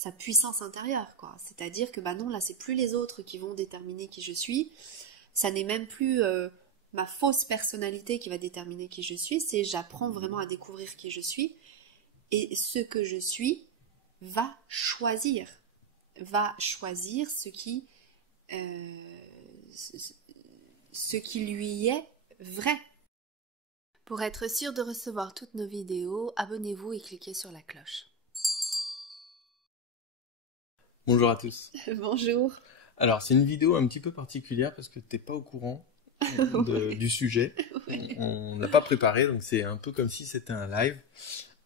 sa puissance intérieure, quoi. C'est-à-dire que, bah non, là, c'est plus les autres qui vont déterminer qui je suis. Ça n'est même plus ma fausse personnalité qui va déterminer qui je suis, c'est j'apprends vraiment à découvrir qui je suis. Et ce que je suis va choisir ce qui lui est vrai. Pour être sûr de recevoir toutes nos vidéos, abonnez-vous et cliquez sur la cloche. Bonjour à tous. Bonjour. Alors, c'est une vidéo un petit peu particulière parce que t'es pas au courant Oui. du sujet. Oui. On n'a pas préparé, donc c'est un peu comme si c'était un live.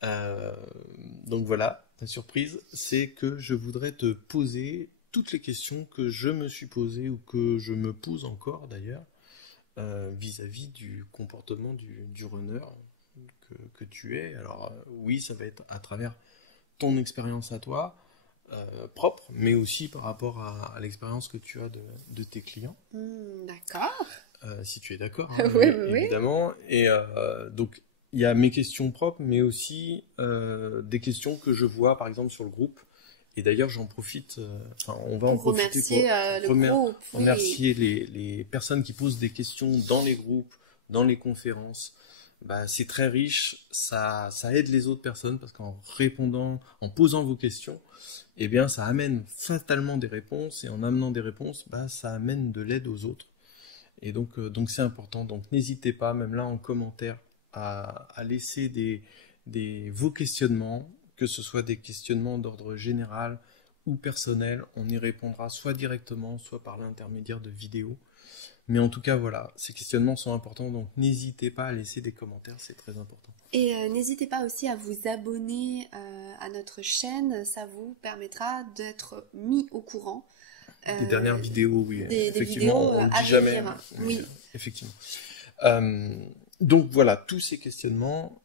Euh, donc voilà, la surprise, c'est que je voudrais te poser toutes les questions que je me suis posées ou que je me pose encore d'ailleurs vis-à-vis du comportement du runner que tu es. Alors oui, ça va être à travers ton expérience à toi, propre, mais aussi par rapport à l'expérience que tu as de tes clients. D'accord. Si tu es d'accord, Oui, oui, oui. évidemment. Et donc, il y a mes questions propres, mais aussi des questions que je vois, par exemple, sur le groupe. Et d'ailleurs, j'en profite, on va en Pour profiter pour remercier le groupe, oui. remercier les personnes qui posent des questions dans les groupes, dans les conférences. Bah, c'est très riche, ça aide les autres personnes parce qu'en répondant, en posant vos questions, eh bien, ça amène fatalement des réponses et en amenant des réponses, bah, ça amène de l'aide aux autres. Et donc c'est important. Donc n'hésitez pas, même là en commentaire, à laisser vos questionnements, que ce soit des questionnements d'ordre général ou personnel. On y répondra soit directement, soit par l'intermédiaire de vidéos. Mais en tout cas, voilà, ces questionnements sont importants, donc n'hésitez pas à laisser des commentaires, c'est très important. Et n'hésitez pas aussi à vous abonner à notre chaîne, ça vous permettra d'être mis au courant Des dernières vidéos, oui, des effectivement, vidéos on le à dit jamais, venir. mais Oui. effectivement. Euh, donc voilà, tous ces questionnements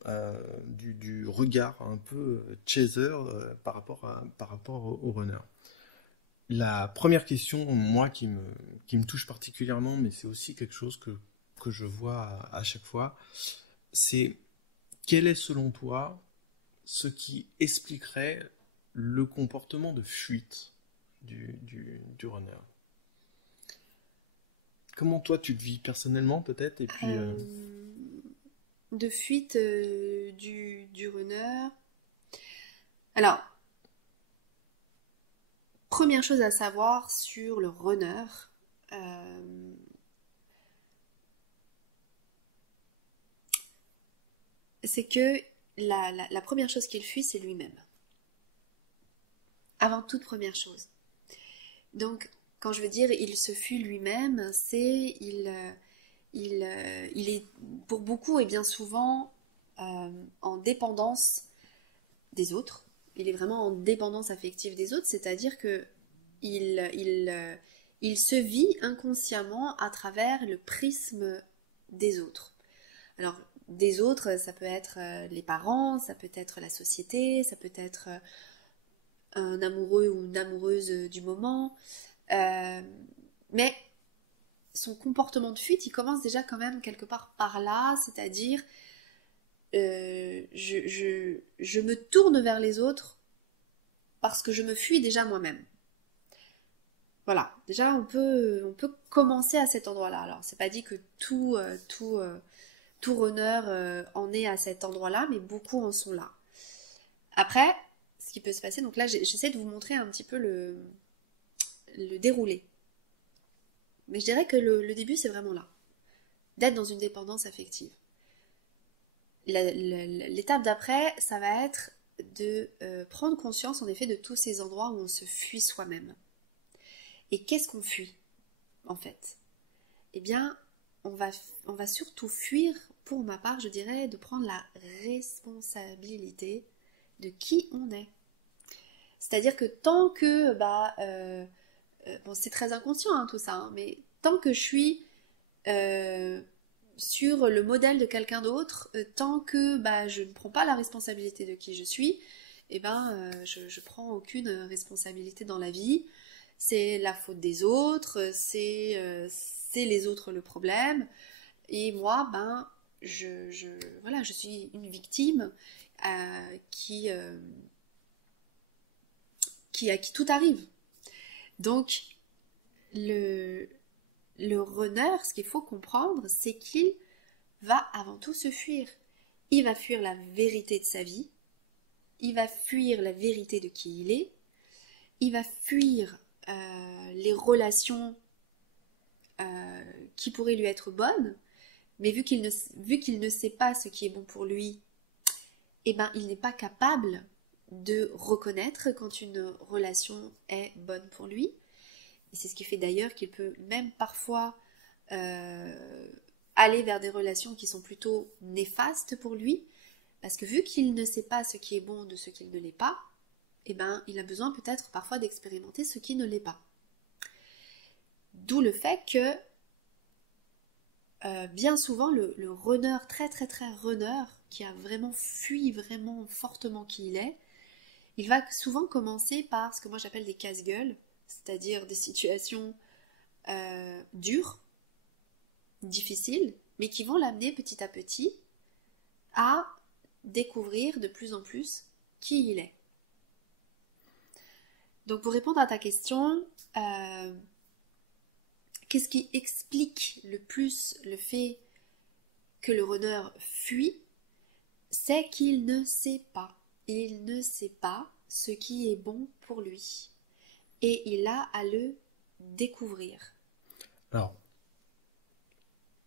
du regard un peu chaser par rapport au runner. La première question, moi, qui me touche particulièrement, mais c'est aussi quelque chose que je vois à chaque fois, c'est quel est selon toi ce qui expliquerait le comportement de fuite du runner? Comment toi tu te vis personnellement peut-être et puis Euh, de fuite du runner. Alors, première chose à savoir sur le runner, euh, c'est que la première chose qu'il fuit, c'est lui-même. Avant toute première chose. Donc, quand je veux dire il se fuit lui-même, c'est il est pour beaucoup et bien souvent en dépendance des autres. Il est vraiment en dépendance affective des autres, c'est-à-dire que il se vit inconsciemment à travers le prisme des autres. Alors, des autres, ça peut être les parents, ça peut être la société, ça peut être un amoureux ou une amoureuse du moment. Euh, mais son comportement de fuite, il commence déjà quand même quelque part par là, c'est-à-dire je me tourne vers les autres parce que je me fuis déjà moi-même. Voilà, déjà on peut commencer à cet endroit-là. Alors c'est pas dit que tout runner en est à cet endroit-là, mais beaucoup en sont là. Après, ce qui peut se passer, donc là j'essaie de vous montrer un petit peu le déroulé. Mais je dirais que le début c'est vraiment là, d'être dans une dépendance affective. L'étape d'après, ça va être de prendre conscience en effet de tous ces endroits où on se fuit soi-même. Et qu'est-ce qu'on fuit en fait? Eh bien, on va surtout fuir, pour ma part, je dirais, de prendre la responsabilité de qui on est. C'est-à-dire que tant que, bon, c'est très inconscient hein, tout ça, hein, mais tant que je suis sur le modèle de quelqu'un d'autre, tant que je ne prends pas la responsabilité de qui je suis, je prends aucune responsabilité dans la vie. C'est la faute des autres, c'est les autres le problème. Et moi, voilà, je suis une victime qui à qui tout arrive. Donc, le runner, ce qu'il faut comprendre, c'est qu'il va avant tout se fuir. Il va fuir la vérité de sa vie, il va fuir la vérité de qui il est, il va fuir les relations qui pourraient lui être bonnes, mais vu qu'il ne sait pas ce qui est bon pour lui, eh ben, il n'est pas capable de reconnaître quand une relation est bonne pour lui. Et c'est ce qui fait d'ailleurs qu'il peut même parfois aller vers des relations qui sont plutôt néfastes pour lui, parce que vu qu'il ne sait pas ce qui est bon de ce qu'il ne l'est pas, eh ben, il a besoin peut-être parfois d'expérimenter ce qui ne l'est pas. D'où le fait que bien souvent le runner, très très très runner, qui a vraiment fui vraiment fortement qui il est, il va souvent commencer par ce que moi j'appelle des casse-gueules, c'est-à-dire des situations dures, difficiles, mais qui vont l'amener petit à petit à découvrir de plus en plus qui il est. Donc pour répondre à ta question, qu'est-ce qui explique le plus le fait que le runner fuit? C'est qu'il ne sait pas. Il ne sait pas ce qui est bon pour lui. Et il a à le découvrir. Alors,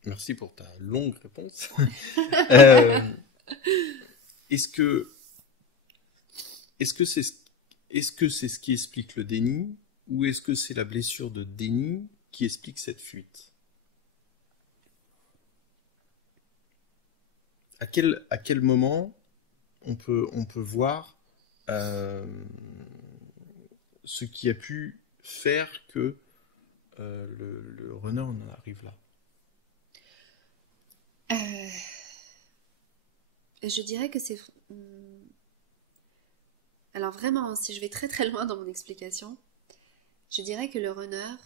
merci pour ta longue réponse. Est-ce que c'est ce qui explique le déni, ou est-ce que c'est la blessure de déni qui explique cette fuite? À quel moment on peut voir ce qui a pu faire que le runner en arrive là? Je dirais que c'est... Alors vraiment, si je vais très très loin dans mon explication, je dirais que le runner,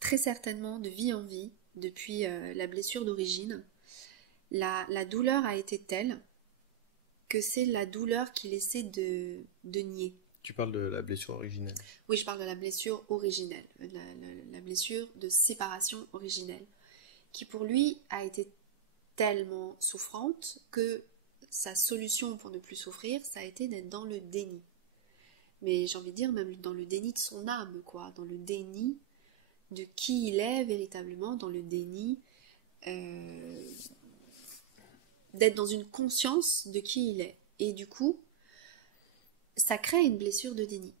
très certainement de vie en vie, depuis la blessure d'origine, la douleur a été telle que c'est la douleur qu'il essaie de nier. Tu parles de la blessure originelle. Oui, je parle de la blessure originelle, la blessure de séparation originelle, qui pour lui a été tellement souffrante que sa solution pour ne plus souffrir, ça a été d'être dans le déni. Mais j'ai envie de dire même dans le déni de son âme, quoi, dans le déni de qui il est véritablement, dans le déni d'être dans une conscience de qui il est. Et du coup, ça crée une blessure de déni,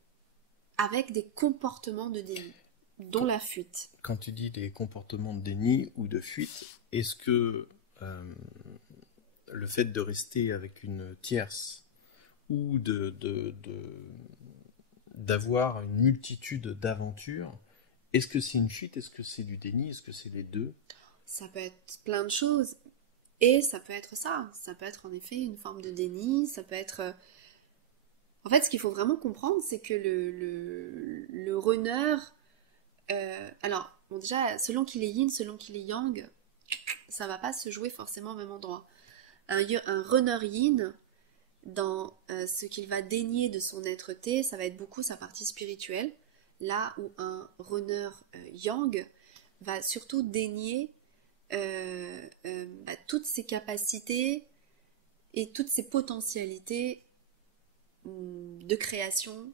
avec des comportements de déni, dont la fuite. Quand tu dis des comportements de déni ou de fuite, est-ce que le fait de rester avec une tierce ou d'avoir une multitude d'aventures, est-ce que c'est une fuite? Est-ce que c'est du déni? Est-ce que c'est les deux? Ça peut être plein de choses. Et ça peut être ça. Ça peut être en effet une forme de déni. Ça peut être... En fait, ce qu'il faut vraiment comprendre, c'est que le runner... alors, bon, déjà, selon qu'il est yin, selon qu'il est yang, ça va pas se jouer forcément au même endroit. Un runner yin, dans ce qu'il va dénier de son être-té, ça va être beaucoup sa partie spirituelle, là où un runner yang va surtout dénier toutes ses capacités et toutes ses potentialités de création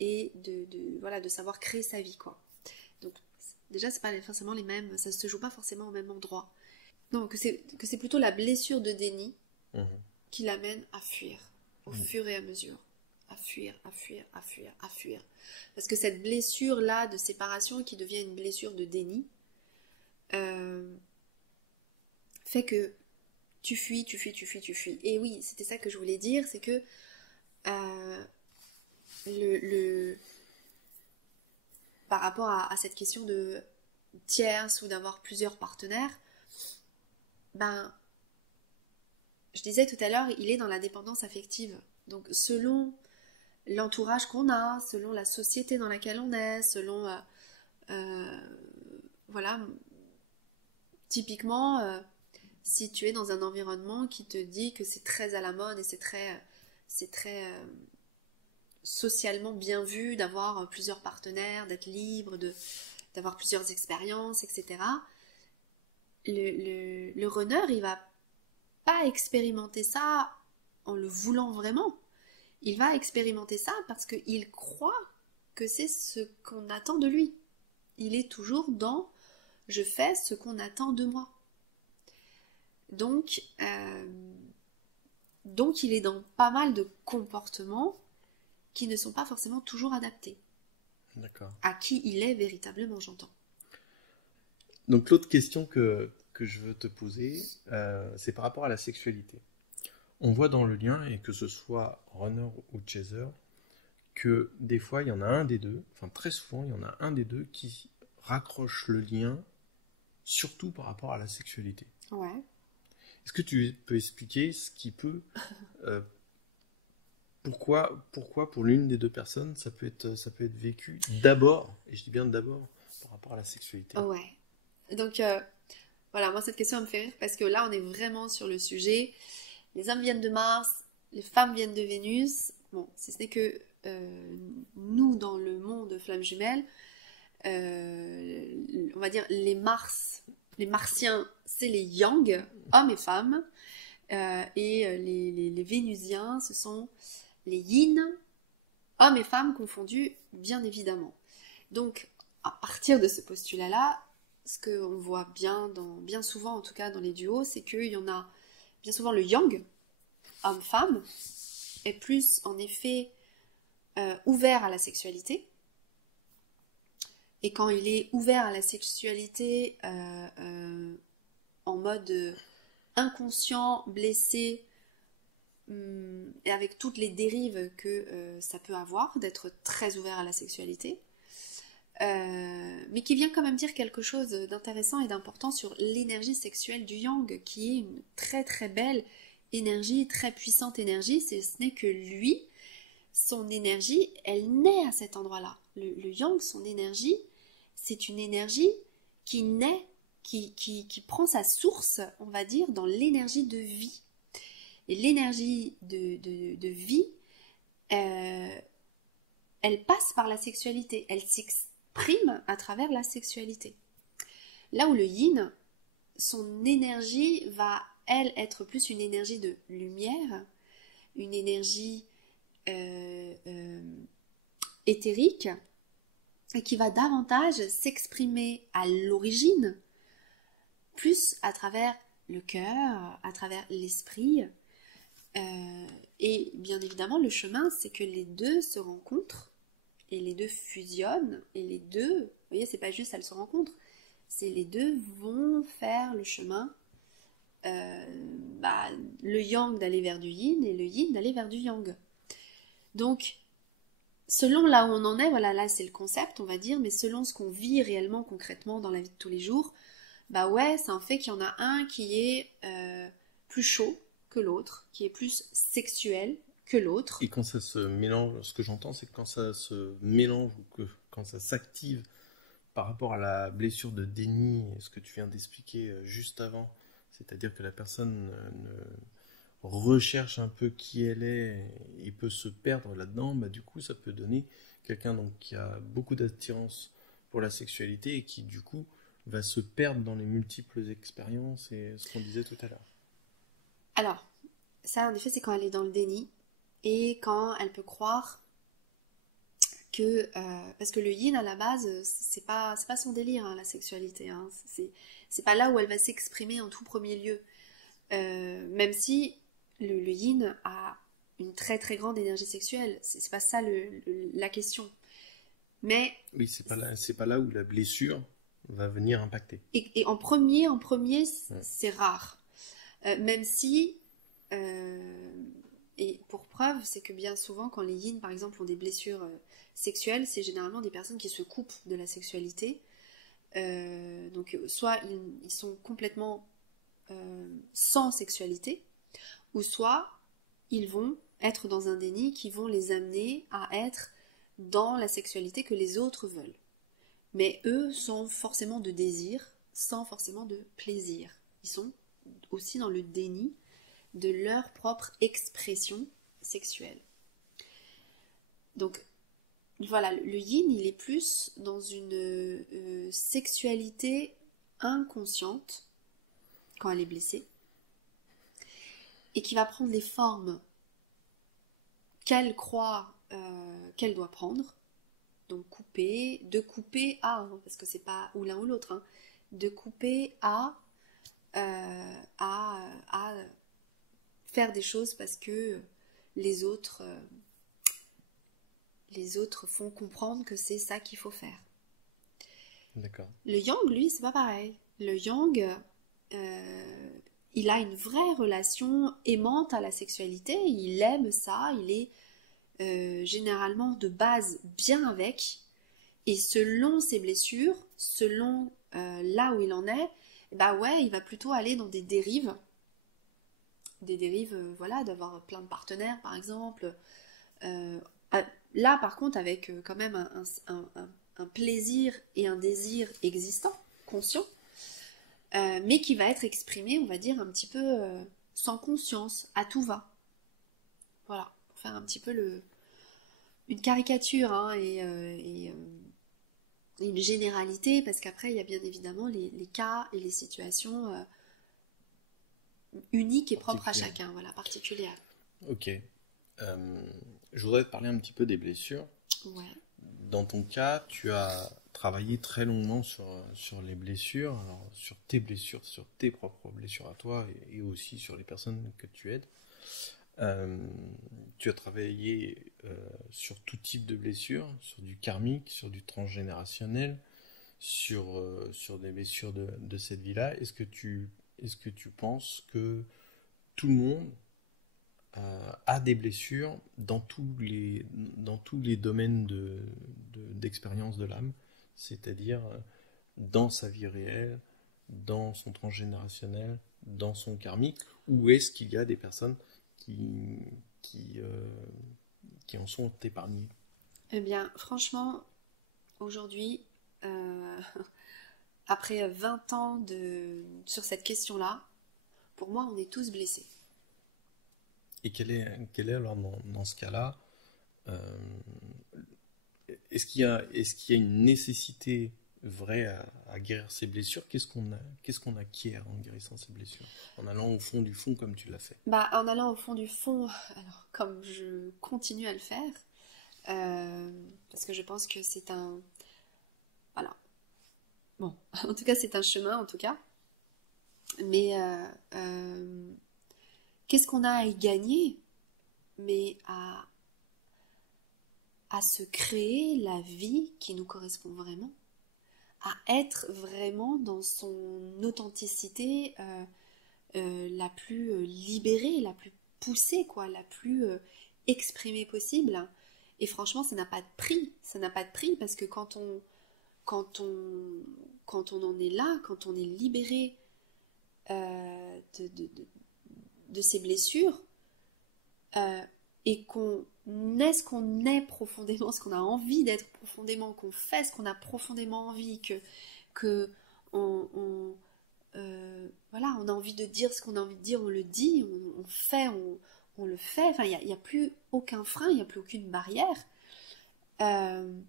et de savoir créer sa vie, quoi. Donc déjà, c'est pas forcément les mêmes, ça se joue pas forcément au même endroit. Non, que c'est plutôt la blessure de déni qui l'amène à fuir au fur et à mesure. À fuir. Parce que cette blessure-là de séparation qui devient une blessure de déni fait que tu fuis. Et oui, c'était ça que je voulais dire, c'est que par rapport à cette question de tierce ou d'avoir plusieurs partenaires, ben, je disais tout à l'heure, il est dans la dépendance affective. Donc selon l'entourage qu'on a, selon la société dans laquelle on est, selon voilà, typiquement si tu es dans un environnement qui te dit que c'est très à la mode et c'est très socialement bien vu d'avoir plusieurs partenaires, d'être libre, d'avoir plusieurs expériences, etc. Le runner, il va pas expérimenter ça en le voulant vraiment. Il va expérimenter ça parce qu'il croit que c'est ce qu'on attend de lui. Il est toujours dans « je fais ce qu'on attend de moi ». Donc il est dans pas mal de comportements qui ne sont pas forcément toujours adaptés. D'accord. À qui il est véritablement, j'entends. Donc l'autre question que je veux te poser, c'est par rapport à la sexualité. On voit dans le lien, et que ce soit runner ou chaser, que des fois il y en a un des deux, enfin très souvent il y en a un des deux qui raccroche le lien, surtout par rapport à la sexualité. Ouais. Est-ce que tu peux expliquer ce qui peut... pourquoi pour l'une des deux personnes ça peut être vécu d'abord, et je dis bien d'abord, par rapport à la sexualité. Ouais. Donc voilà, moi cette question elle me fait rire parce que là on est vraiment sur le sujet. Les hommes viennent de Mars, les femmes viennent de Vénus. Bon, si ce n'est que nous dans le monde flamme jumelle, on va dire les martiens, c'est les yang, hommes et femmes, et les vénusiens, ce sont les yin, hommes et femmes confondus, bien évidemment. Donc, à partir de ce postulat-là, ce qu'on voit bien souvent, en tout cas dans les duos, c'est qu'il y en a bien souvent le yang, homme-femme, est plus en effet ouvert à la sexualité. Et quand il est ouvert à la sexualité en mode inconscient, blessé, et avec toutes les dérives que ça peut avoir, d'être très ouvert à la sexualité, mais qui vient quand même dire quelque chose d'intéressant et d'important sur l'énergie sexuelle du yang, qui est une très très belle énergie, très puissante énergie. Ce n'est que lui, son énergie, elle naît à cet endroit-là. Le yang, son énergie, c'est une énergie qui naît, qui prend sa source, on va dire, dans l'énergie de vie. Et l'énergie de vie, elle passe par la sexualité, elle s'exprime à travers la sexualité. Là où le yin, son énergie va, elle, être plus une énergie de lumière, une énergie éthérique, et qui va davantage s'exprimer à l'origine, plus à travers le cœur, à travers l'esprit. Et bien évidemment, le chemin, c'est que les deux se rencontrent, et les deux fusionnent, et les deux, vous voyez, c'est pas juste elles se rencontrent, c'est les deux vont faire le chemin, le yang d'aller vers du yin, et le yin d'aller vers du yang. Donc, selon là où on en est, voilà, là c'est le concept, on va dire, mais selon ce qu'on vit réellement, concrètement, dans la vie de tous les jours, bah ouais, c'est un fait qu'il y en a un qui est plus chaud que l'autre, qui est plus sexuel que l'autre. Et quand ça se mélange, ce que j'entends, c'est que quand ça se mélange ou quand ça s'active par rapport à la blessure de déni, ce que tu viens d'expliquer juste avant, c'est-à-dire que la personne recherche un peu qui elle est et peut se perdre là-dedans, bah du coup ça peut donner quelqu'un donc qui a beaucoup d'attirance pour la sexualité et qui du coup va se perdre dans les multiples expériences et ce qu'on disait tout à l'heure. Alors, ça en effet c'est quand elle est dans le déni et quand elle peut croire que parce que le yin à la base c'est pas son délire hein, la sexualité hein, c'est pas là où elle va s'exprimer en tout premier lieu, même si le yin a une très très grande énergie sexuelle, c'est pas ça la question, mais oui c'est pas là où la blessure va venir impacter, et en premier c'est rare, même si et pour preuve, c'est que bien souvent, quand les yin, par exemple, ont des blessures sexuelles, c'est généralement des personnes qui se coupent de la sexualité. Donc, soit ils sont complètement sans sexualité, ou soit ils vont être dans un déni qui vont les amener à être dans la sexualité que les autres veulent. Mais eux, sans forcément de désir, sans forcément de plaisir. Ils sont aussi dans le déni de leur propre expression sexuelle. Donc voilà, le yin, il est plus dans une sexualité inconsciente quand elle est blessée et qui va prendre les formes qu'elle croit qu'elle doit prendre. Donc couper, de couper à, hein, parce que c'est pas ou l'un ou l'autre, hein, de couper à faire des choses parce que les autres font comprendre que c'est ça qu'il faut faire. D'accord. Le yang, lui, c'est pas pareil. Le yang, il a une vraie relation aimante à la sexualité, il aime ça, il est généralement de base bien avec, et selon ses blessures, selon là où il en est, bah ouais, il va plutôt aller dans des dérives, voilà, d'avoir plein de partenaires par exemple. Là par contre avec quand même un plaisir et un désir existant, conscient, mais qui va être exprimé, on va dire, un petit peu sans conscience, à tout va. Voilà, pour faire un petit peu une caricature hein, et une généralité, parce qu'après il y a bien évidemment les cas et les situations uniques et propres à chacun, voilà, particulières. Ok. Je voudrais te parler un petit peu des blessures. Ouais. Dans ton cas, tu as travaillé très longuement sur les blessures, alors sur tes blessures, sur tes propres blessures à toi et aussi sur les personnes que tu aides. Tu as travaillé sur tout type de blessures, sur du karmique, sur du transgénérationnel, sur des blessures de cette vie-là. Est-ce que tu penses que tout le monde a des blessures dans tous les domaines d'expérience de l'âme, c'est-à-dire dans sa vie réelle, dans son transgénérationnel, dans son karmique, ou est-ce qu'il y a des personnes qui en sont épargnées? Eh bien, franchement, aujourd'hui, après 20 ans sur cette question-là, pour moi, on est tous blessés. Et quelle est alors dans ce cas-là, est-ce qu'il y a une nécessité vraie à guérir ces blessures? Qu'est-ce qu'on acquiert en guérissant ces blessures? En allant au fond du fond comme tu l'as fait. Bah, en allant au fond du fond, alors comme je continue à le faire, parce que je pense que c'est un... Voilà. Bon, en tout cas, c'est un chemin, en tout cas. Mais qu'est-ce qu'on a à y gagner? Mais à se créer la vie qui nous correspond vraiment, à être vraiment dans son authenticité la plus libérée, la plus poussée, quoi, la plus exprimée possible. Et franchement, ça n'a pas de prix. Ça n'a pas de prix parce que quand on en est là, quand on est libéré de ces blessures et qu'on est ce qu'on est profondément, ce qu'on a envie d'être profondément, qu'on fait ce qu'on a profondément envie, que voilà, on a envie de dire ce qu'on a envie de dire, on le dit, on fait, on le fait. Enfin, il n'y a plus aucun frein, il n'y a plus aucune barrière. On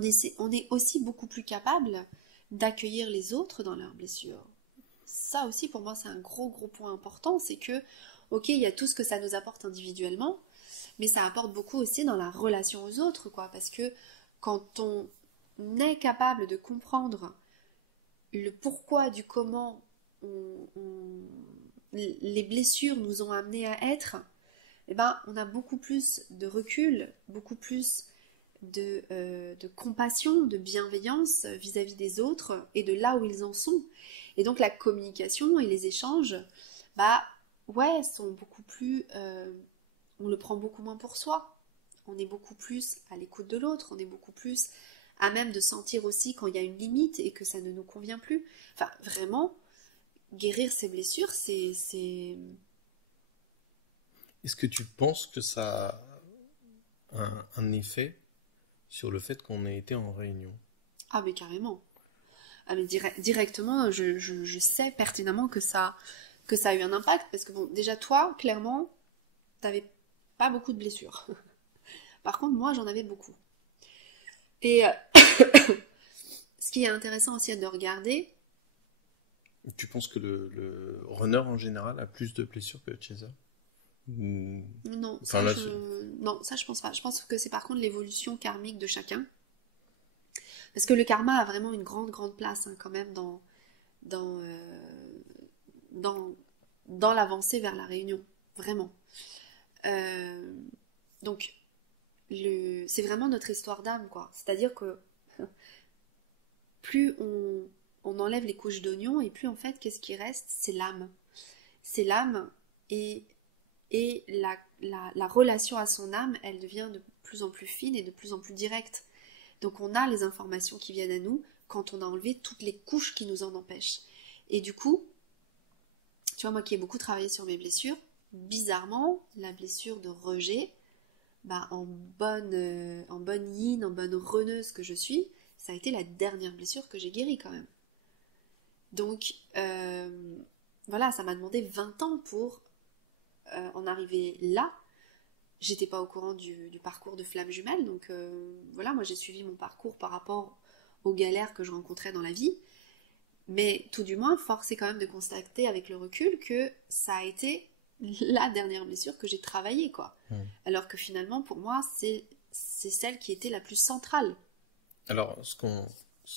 est aussi beaucoup plus capable d'accueillir les autres dans leurs blessures. Ça aussi, pour moi, c'est un gros point important, c'est que, ok, il y a tout ce que ça nous apporte individuellement, mais ça apporte beaucoup aussi dans la relation aux autres, quoi, parce que quand on est capable de comprendre le pourquoi du comment les blessures nous ont amenés à être, eh ben, on a beaucoup plus de recul, beaucoup plus de compassion, de bienveillance vis-à-vis des autres et de là où ils en sont. Et donc la communication et les échanges, bah ouais, sont beaucoup plus... on le prend beaucoup moins pour soi. On est beaucoup plus à l'écoute de l'autre, on est beaucoup plus à même de sentir aussi quand il y a une limite et que ça ne nous convient plus. Enfin, vraiment, guérir ces blessures, c'est... Est-ce que tu penses que ça a un effet sur le fait qu'on ait été en réunion? Ah mais carrément. Ah mais directement, je sais pertinemment que ça a eu un impact, parce que bon, déjà toi, clairement, t'avais pas beaucoup de blessures. Par contre, moi, j'en avais beaucoup. Et ce qui est intéressant aussi de regarder... Tu penses que le runner en général a plus de blessures que le chaser? Non, Enfin, là, non, ça je pense pas. Je pense que c'est par contre l'évolution karmique de chacun. Parce que le karma a vraiment une grande, grande place hein, quand même dans, dans, dans l'avancée vers la réunion. Vraiment. Donc, c'est vraiment notre histoire d'âme, quoi. C'est-à-dire que plus on enlève les couches d'oignon et plus en fait, qu'est-ce qui reste? C'est l'âme. C'est l'âme et la relation à son âme, elle devient de plus en plus fine et de plus en plus directe. Donc on a les informations qui viennent à nous quand on a enlevé toutes les couches qui nous en empêchent. Et du coup, tu vois, moi qui ai beaucoup travaillé sur mes blessures, bizarrement, la blessure de rejet, en bonne yin, en bonne runneuse que je suis, ça a été la dernière blessure que j'ai guérie quand même. Donc, voilà, ça m'a demandé 20 ans pour en arriver là. J'étais pas au courant du parcours de Flamme Jumelle, donc voilà, moi j'ai suivi mon parcours par rapport aux galères que je rencontrais dans la vie, mais tout du moins, force est quand même de constater avec le recul que ça a été la dernière blessure que j'ai travaillée, quoi. Alors que finalement, pour moi, c'est celle qui était la plus centrale. Alors, ce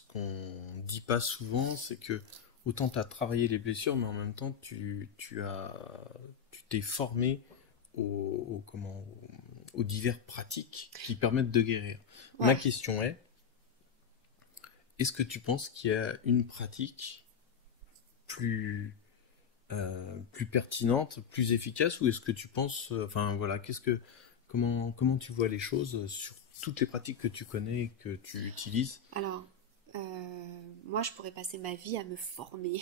qu'on dit pas souvent, c'est que autant tu as travaillé les blessures, mais en même temps, tu t'es formé aux diverses pratiques qui permettent de guérir. Ouais. Ma question est-ce que tu penses qu'il y a une pratique plus pertinente, plus efficace, ou est-ce que tu penses, comment tu vois les choses sur toutes les pratiques que tu connais et que tu utilises? Alors, moi je pourrais passer ma vie à me former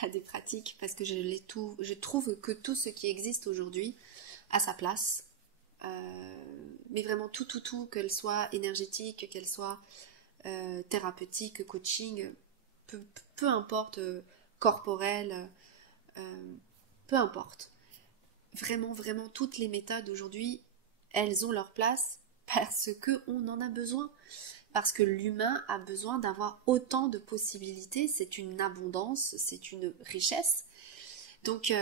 à des pratiques parce que je trouve que tout ce qui existe aujourd'hui a sa place, mais vraiment tout, qu'elle soit énergétique, qu'elle soit thérapeutique, coaching, peu importe, corporelle, peu importe. Vraiment, vraiment, toutes les méthodes aujourd'hui, elles ont leur place parce qu'on en a besoin. Parce que l'humain a besoin d'avoir autant de possibilités, c'est une abondance, c'est une richesse. Donc,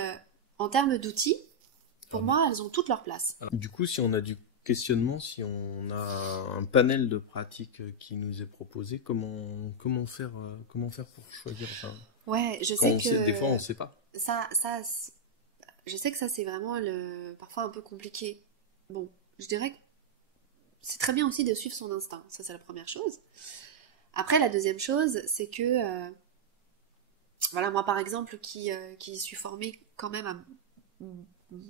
en termes d'outils, pour moi, elles ont toutes leur place. Alors, du coup, si on a du questionnement, si on a un panel de pratiques qui nous est proposé, comment faire pour choisir? Ouais, je sais que... Des fois, on ne sait pas. Je sais que ça, c'est vraiment parfois un peu compliqué. Bon, je dirais que c'est très bien aussi de suivre son instinct. Ça, c'est la première chose. Après, la deuxième chose, c'est que... voilà, moi, par exemple, qui suis formée quand même à...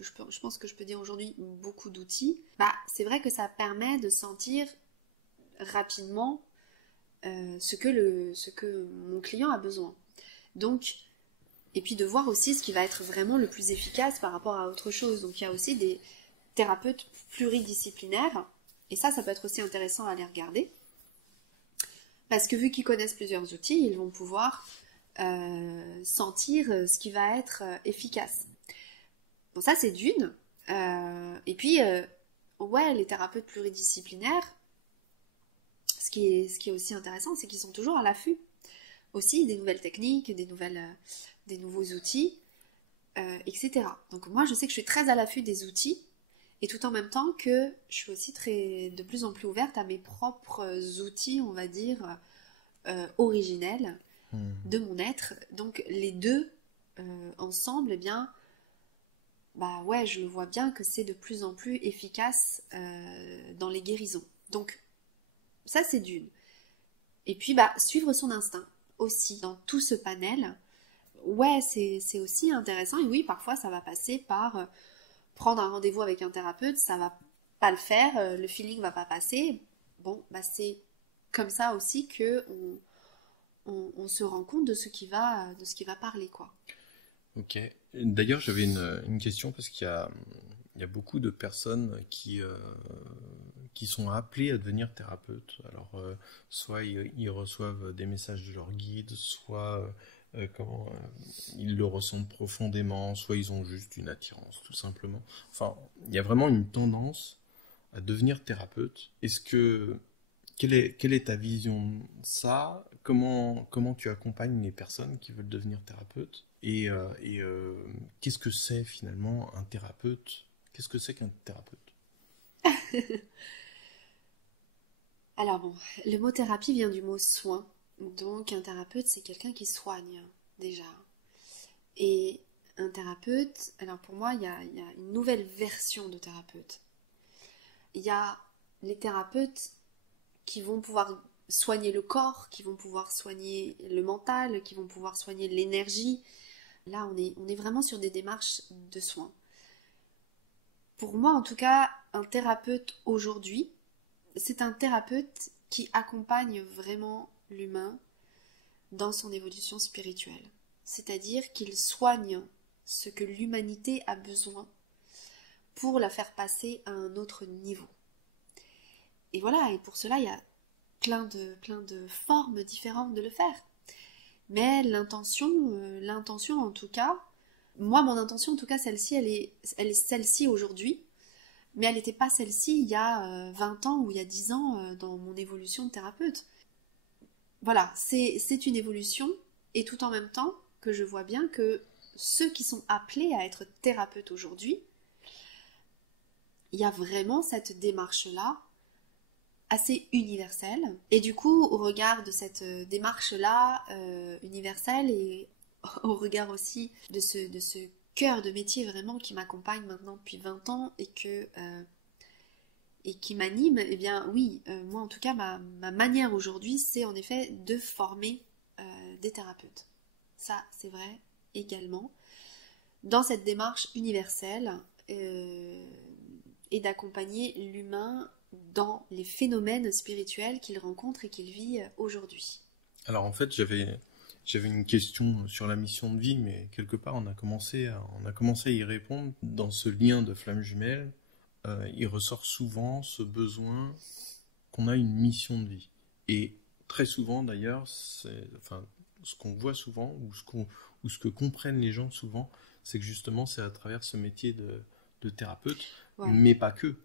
Je pense que je peux dire aujourd'hui beaucoup d'outils. C'est vrai que ça permet de sentir rapidement ce que mon client a besoin. Donc, et puis de voir aussi ce qui va être vraiment le plus efficace par rapport à autre chose. Donc il y a aussi des thérapeutes pluridisciplinaires, et ça peut être aussi intéressant à aller regarder, parce que vu qu'ils connaissent plusieurs outils, ils vont pouvoir sentir ce qui va être efficace. Bon, ça c'est d'une. Et puis, ouais, les thérapeutes pluridisciplinaires, ce qui est aussi intéressant, c'est qu'ils sont toujours à l'affût aussi des nouvelles techniques, des nouveaux outils, etc. Donc moi, je sais que je suis très à l'affût des outils, et tout en même temps que je suis aussi de plus en plus ouverte à mes propres outils, on va dire, originels de mon être. Donc les deux ensemble, eh bien, ouais, je le vois bien que c'est de plus en plus efficace dans les guérisons. Donc ça, c'est d'une. Et puis, suivre son instinct aussi dans tout ce panel. Ouais, c'est aussi intéressant. Et oui, parfois, ça va passer par prendre un rendez-vous avec un thérapeute. Ça va pas le faire. Le feeling va pas passer. Bon, c'est comme ça aussi que on se rend compte de ce qui va parler, quoi. Ok. D'ailleurs, j'avais une question parce qu'il y a beaucoup de personnes qui sont appelées à devenir thérapeutes. Alors, soit ils reçoivent des messages de leur guide, soit ils le ressentent profondément, soit ils ont juste une attirance, tout simplement. Enfin, il y a vraiment une tendance à devenir thérapeute. Quelle est ta vision de ça? Comment tu accompagnes les personnes qui veulent devenir thérapeutes? Qu'est-ce que c'est finalement un thérapeute? Qu'est-ce que c'est qu'un thérapeute? Alors bon, le mot thérapie vient du mot soin. Donc un thérapeute, c'est quelqu'un qui soigne déjà. Et un thérapeute, alors pour moi, il y a une nouvelle version de thérapeute. Il y a les thérapeutes qui vont pouvoir soigner le corps, qui vont pouvoir soigner le mental, qui vont pouvoir soigner l'énergie. Là, on est vraiment sur des démarches de soins. Pour moi, en tout cas, un thérapeute aujourd'hui, c'est un thérapeute qui accompagne vraiment l'humain dans son évolution spirituelle. C'est-à-dire qu'il soigne ce que l'humanité a besoin pour la faire passer à un autre niveau. Et voilà, et pour cela, il y a plein de formes différentes de le faire. Mais l'intention en tout cas, moi mon intention en tout cas, celle-ci, elle est celle-ci aujourd'hui, mais elle n'était pas celle-ci il y a 20 ans ou il y a 10 ans dans mon évolution de thérapeute. Voilà, c'est une évolution, et tout en même temps que je vois bien que ceux qui sont appelés à être thérapeutes aujourd'hui, il y a vraiment cette démarche-là assez universelle. Et du coup, au regard de cette démarche-là universelle, et au regard aussi de ce cœur de métier vraiment qui m'accompagne maintenant depuis 20 ans et qui m'anime, eh bien oui, moi en tout cas, ma manière aujourd'hui, c'est en effet de former des thérapeutes. Ça, c'est vrai également. Dans cette démarche universelle et d'accompagner l'humain dans les phénomènes spirituels qu'il rencontre et qu'il vit aujourd'hui. Alors en fait, j'avais une question sur la mission de vie, mais quelque part on a commencé à y répondre. Dans ce lien de flamme jumelle, il ressort souvent ce besoin qu'on a une mission de vie. Et très souvent d'ailleurs, ce qu'on voit souvent, ou ce que comprennent les gens souvent, c'est que justement c'est à travers ce métier de thérapeute, ouais. Mais pas que.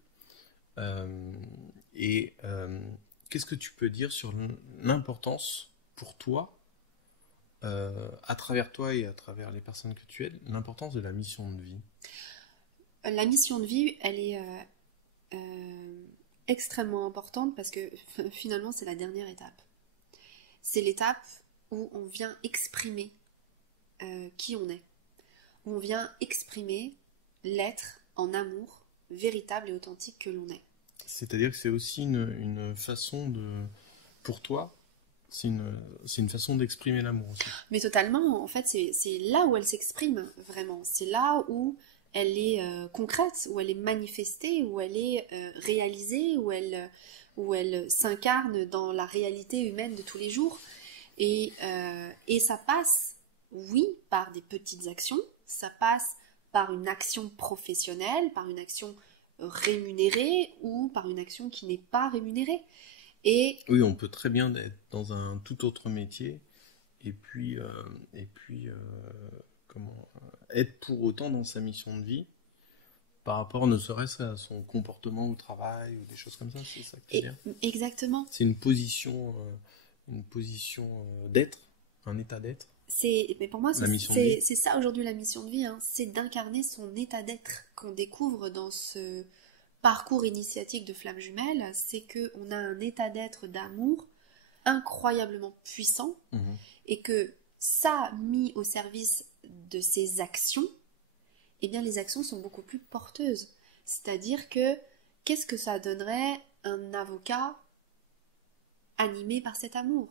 Qu'est-ce que tu peux dire sur l'importance pour toi, à travers toi et à travers les personnes que tu aides, l'importance de la mission de vie? La mission de vie, elle est extrêmement importante parce que finalement c'est la dernière étape. C'est l'étape où on vient exprimer qui on est, où on vient exprimer l'être en amour véritable et authentique que l'on est. C'est-à-dire que c'est aussi une façon pour toi, c'est une façon d'exprimer l'amour aussi. Mais totalement, en fait, c'est là où elle s'exprime vraiment. C'est là où elle est concrète, où elle est manifestée, où elle est réalisée, où elle s'incarne dans la réalité humaine de tous les jours. Et ça passe, oui, par des petites actions, ça passe par une action professionnelle, par une action rémunérée ou par une action qui n'est pas rémunérée. Et oui, on peut très bien être dans un tout autre métier et puis être pour autant dans sa mission de vie par rapport ne serait-ce à son comportement au travail ou des choses comme ça, c'est ça que tu veux dire? Exactement. C'est une position d'être, un état d'être. Mais pour moi, c'est ça aujourd'hui la mission de vie, hein. C'est d'incarner son état d'être qu'on découvre dans ce parcours initiatique de Flamme Jumelle. C'est qu'on a un état d'être d'amour incroyablement puissant, et que ça, mis au service de ses actions, eh bien les actions sont beaucoup plus porteuses. C'est-à-dire que qu'est-ce que ça donnerait un avocat animé par cet amour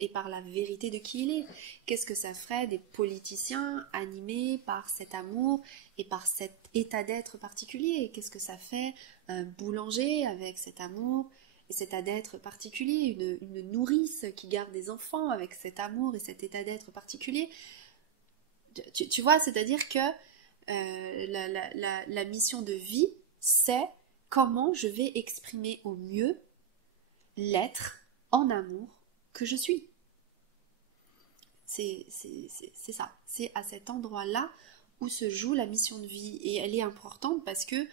et par la vérité de qui il est? Qu'est-ce que ça ferait des politiciens animés par cet amour et par cet état d'être particulier? Qu'est-ce que ça fait un boulanger avec cet amour et cet état d'être particulier? Une nourrice qui garde des enfants avec cet amour et cet état d'être particulier? Tu vois, c'est-à-dire que la mission de vie, c'est comment je vais exprimer au mieux l'être en amour que je suis. C'est ça. C'est à cet endroit-là où se joue la mission de vie. Et elle est importante parce que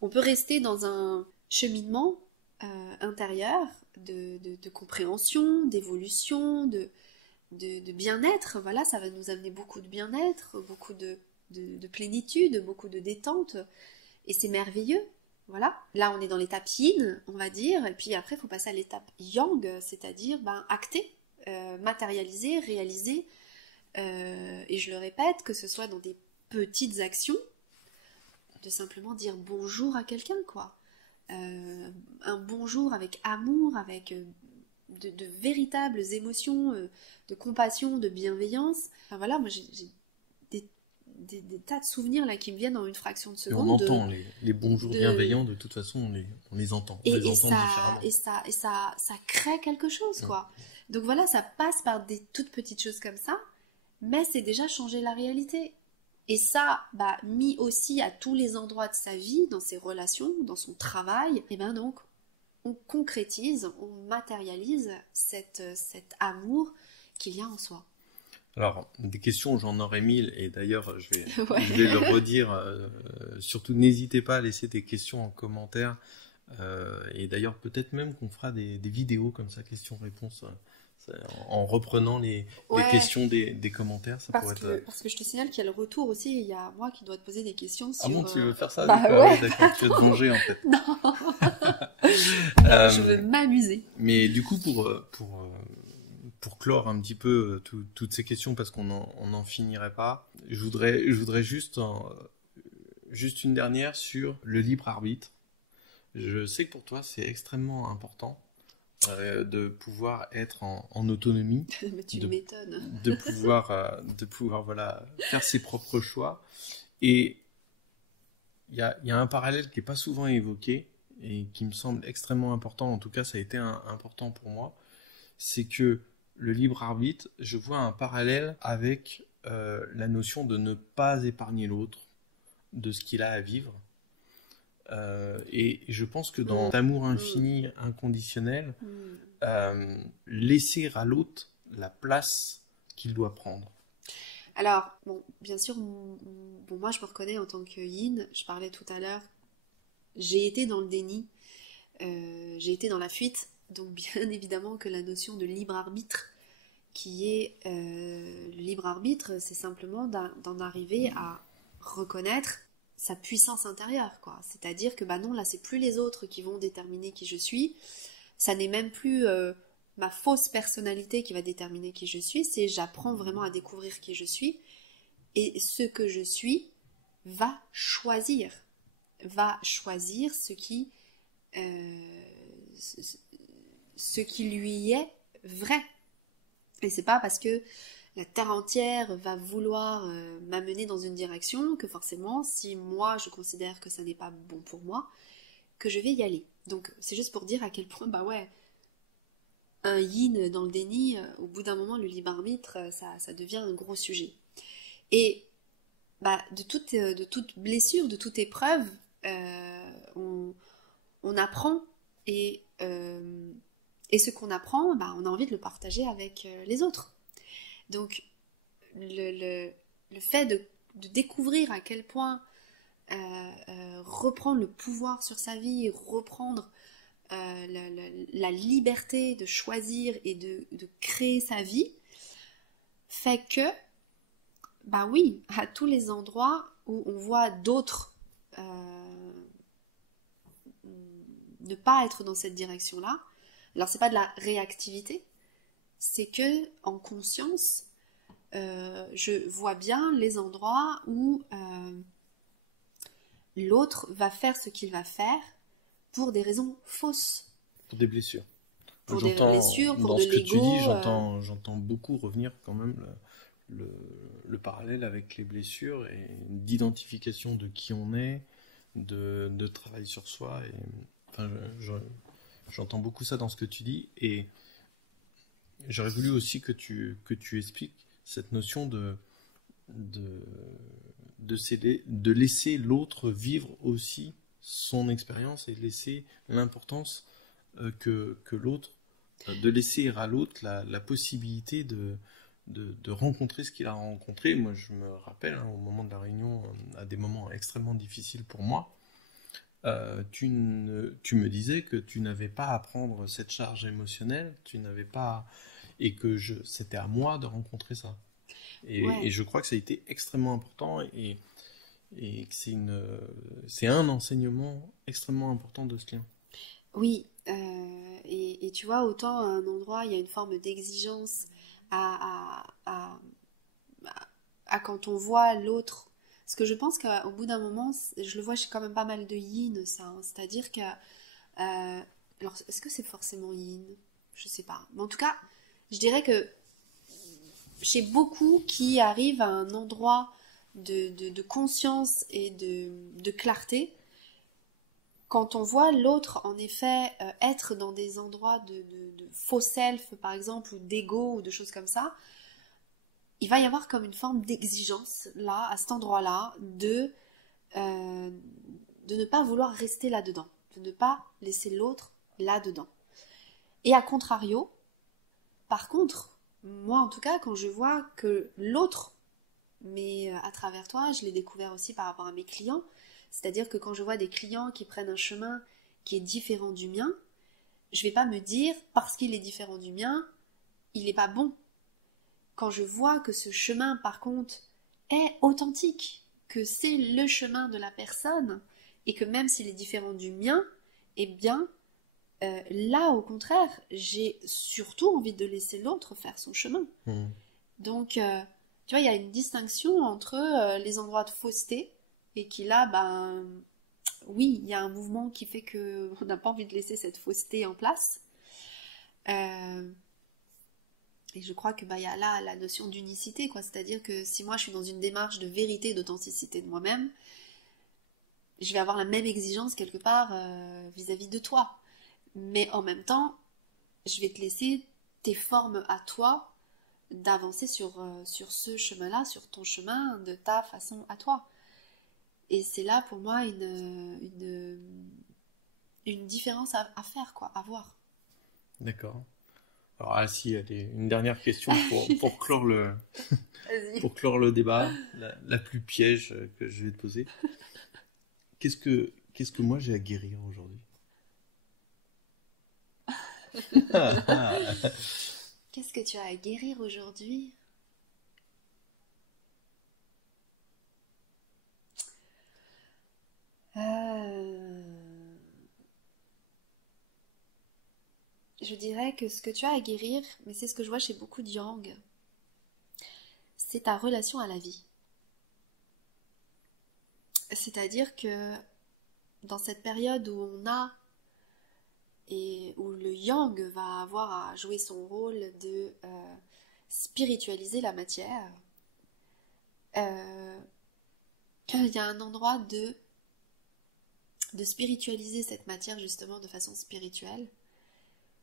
on peut rester dans un cheminement intérieur de compréhension, d'évolution, de bien-être. Voilà, ça va nous amener beaucoup de bien-être, beaucoup de plénitude, beaucoup de détente. Et c'est merveilleux. Voilà. Là, on est dans l'étape yin, on va dire. Et puis après, il faut passer à l'étape yang, c'est-à-dire acter, matérialiser, réaliser. Et je le répète, que ce soit dans des petites actions, de simplement dire bonjour à quelqu'un, quoi. Un bonjour avec amour, avec de véritables émotions, de compassion, de bienveillance. Enfin voilà, moi j'ai des tas de souvenirs là qui me viennent en une fraction de Et on seconde. entend les bonjours bienveillants, de toute façon, on les entend. On les entend différemment. Et ça crée quelque chose, quoi. Donc voilà, ça passe par des toutes petites choses comme ça, mais c'est déjà changer la réalité. Et ça, mis aussi à tous les endroits de sa vie, dans ses relations, dans son travail, et donc on concrétise, on matérialise cet amour qu'il y a en soi. Alors, des questions, j'en aurais 1000, et d'ailleurs, je vais le redire, surtout n'hésitez pas à laisser des questions en commentaire, et d'ailleurs, peut-être même qu'on fera des vidéos comme ça, questions-réponses, en reprenant les questions des commentaires. Ça parce que je te signale qu'il y a le retour aussi, il y a moi qui dois te poser des questions sur... Ah bon, tu veux faire ça? Ouais. D'accord, tu veux te venger en fait. Non, je veux m'amuser. Mais du coup, pour clore un petit peu toutes ces questions, parce qu'on n'en finirait pas, je voudrais juste une dernière sur le libre arbitre. Je sais que pour toi, c'est extrêmement important de pouvoir être en autonomie. Mais tu m'étonnes. De pouvoir voilà, faire ses propres choix. Et il y a un parallèle qui n'est pas souvent évoqué et qui me semble extrêmement important, en tout cas ça a été important pour moi, c'est que le libre arbitre, je vois un parallèle avec la notion de ne pas épargner l'autre de ce qu'il a à vivre. Et je pense que dans l'amour infini, inconditionnel, laisser à l'autre la place qu'il doit prendre. Alors, bien sûr, moi je me reconnais en tant que yin, je parlais tout à l'heure, j'ai été dans le déni, j'ai été dans la fuite, donc bien évidemment que la notion de libre arbitre, qui est le libre arbitre, c'est simplement d'en arriver à reconnaître sa puissance intérieure, quoi. C'est-à-dire que non, là c'est plus les autres qui vont déterminer qui je suis, ça n'est même plus ma fausse personnalité qui va déterminer qui je suis, c'est j'apprends vraiment à découvrir qui je suis, et ce que je suis va choisir ce qui lui est vrai. Et c'est pas parce que la terre entière va vouloir m'amener dans une direction que forcément, si moi je considère que ça n'est pas bon pour moi, que je vais y aller. Donc c'est juste pour dire à quel point, un yin dans le déni, au bout d'un moment, le libre arbitre, ça devient un gros sujet. Et de toute blessure, de toute épreuve, on apprend, et ce qu'on apprend, on a envie de le partager avec les autres. Donc le fait de découvrir à quel point reprendre le pouvoir sur sa vie, reprendre la liberté de choisir et de créer sa vie, fait que, oui, à tous les endroits où on voit d'autres ne pas être dans cette direction-là, alors c'est pas de la réactivité, c'est que en conscience, je vois bien les endroits où l'autre va faire ce qu'il va faire pour des raisons fausses. Pour des blessures. Pour des blessures, pour dans de ce que l'ego. Tu dis, j'entends beaucoup revenir quand même le parallèle avec les blessures et d'identification de qui on est, de travail sur soi. Et, j'entends beaucoup ça dans ce que tu dis, et j'aurais voulu aussi que tu expliques cette notion de laisser l'autre vivre aussi son expérience et laisser l'importance que l'autre, de laisser à l'autre la possibilité de rencontrer ce qu'il a rencontré. Moi, je me rappelle, au moment de la réunion, à des moments extrêmement difficiles pour moi, tu me disais que tu n'avais pas à prendre cette charge émotionnelle, tu n'avais pas, et que c'était à moi de rencontrer ça. Et Ouais, je crois que ça a été extrêmement important et que c'est un enseignement extrêmement important de ce lien. oui. Et tu vois, autant à un endroit, il y a une forme d'exigence à quand on voit l'autre. Parce que je pense qu'au bout d'un moment, je le vois chez quand même pas mal de yin, ça, hein. C'est-à-dire que... alors, est-ce que c'est forcément yin? Je sais pas. Mais en tout cas, je dirais que chez beaucoup qui arrivent à un endroit de conscience et de clarté, quand on voit l'autre, en effet, être dans des endroits de faux self, par exemple, ou d'ego, ou de choses comme ça, il va y avoir comme une forme d'exigence, là, à cet endroit-là, euh, de ne pas vouloir rester là-dedans, de ne pas laisser l'autre là-dedans. Et à contrario, par contre, moi en tout cas, quand je vois que l'autre, mais à travers toi, je l'ai découvert aussi par rapport à mes clients, c'est-à-dire que quand je vois des clients qui prennent un chemin qui est différent du mien, je vais pas me dire, parce qu'il est différent du mien, il n'est pas bon. Quand je vois que ce chemin, par contre, est authentique, que c'est le chemin de la personne, et que même s'il est différent du mien, eh bien, là, au contraire, j'ai surtout envie de laisser l'autre faire son chemin. Hmm. Donc, tu vois, il y a une distinction entre les endroits de fausseté, et qui là, ben, oui, il y a un mouvement qui fait que on n'a pas envie de laisser cette fausseté en place. Euh, et je crois que bah, il y a là la notion d'unicité, quoi. C'est-à-dire que si moi je suis dans une démarche de vérité et d'authenticité de moi-même, je vais avoir la même exigence quelque part vis-à-vis de toi. Mais en même temps, je vais te laisser tes formes à toi d'avancer sur ce chemin-là, sur ton chemin, de ta façon à toi. Et c'est là pour moi une différence à faire, quoi, à voir. D'accord. Alors, ah, si, allez, une dernière question pour Vas-y. pour clore le débat, la plus piège que je vais te poser. Qu'est-ce que moi j'ai à guérir aujourd'hui? Qu'est-ce que tu as à guérir aujourd'hui? Euh, Je dirais que ce que tu as à guérir, mais c'est ce que je vois chez beaucoup de yang, c'est ta relation à la vie. C'est-à-dire que dans cette période où on a et où le yang va avoir à jouer son rôle de spiritualiser la matière, euh, il y a un endroit de spiritualiser cette matière justement de façon spirituelle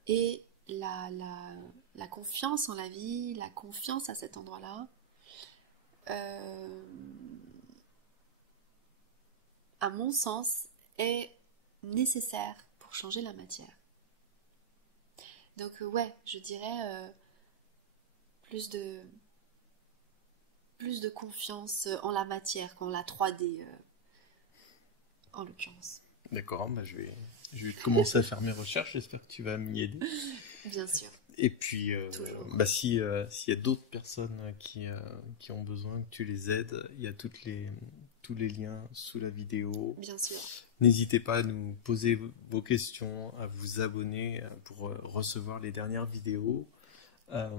et la confiance en la vie, la confiance à cet endroit-là, euh, à mon sens, est nécessaire pour changer la matière. Donc ouais, je dirais plus de plus de confiance en la matière qu'en la 3D en l'occurrence. D'accord, bah je vais commencer à faire mes recherches, j'espère que tu vas m'y aider. Bien sûr, Et puis, toujours. bah s'il y a d'autres personnes qui ont besoin que tu les aides, il y a tous les liens sous la vidéo. Bien sûr. N'hésitez pas à nous poser vos questions, à vous abonner pour recevoir les dernières vidéos. Euh,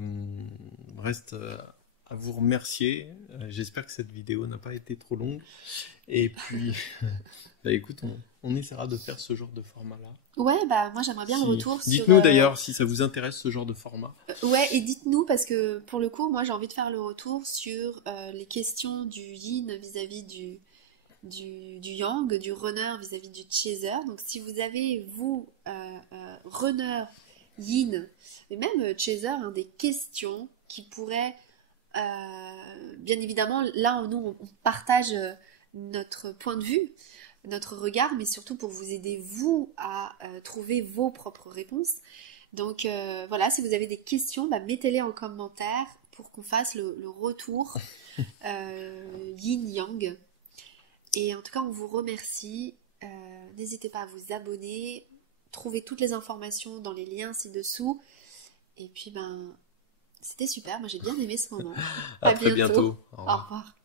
Reste à vous remercier. J'espère que cette vidéo n'a pas été trop longue. Et puis, bah écoute, on essaiera de faire ce genre de format-là. Ouais, bah moi j'aimerais bien le Si... retour sur... Dites-nous d'ailleurs si ça vous intéresse ce genre de format. Ouais, et dites-nous parce que pour le coup, moi j'ai envie de faire le retour sur les questions du yin vis-à-vis du yang, du runner vis-à-vis du chaser. Donc si vous avez, vous, runner, yin, et même chaser, hein, des questions qui pourraient, bien évidemment, là nous on partage notre point de vue, notre regard, mais surtout pour vous aider, vous, à trouver vos propres réponses. Donc voilà, si vous avez des questions, bah, mettez-les en commentaire pour qu'on fasse le retour yin-yang. Et en tout cas, on vous remercie N'hésitez pas à vous abonner. Trouvez toutes les informations dans les liens ci-dessous. Et puis, c'était super. Moi, j'ai bien aimé ce moment. À À très bientôt. bientôt. Au Au revoir. revoir.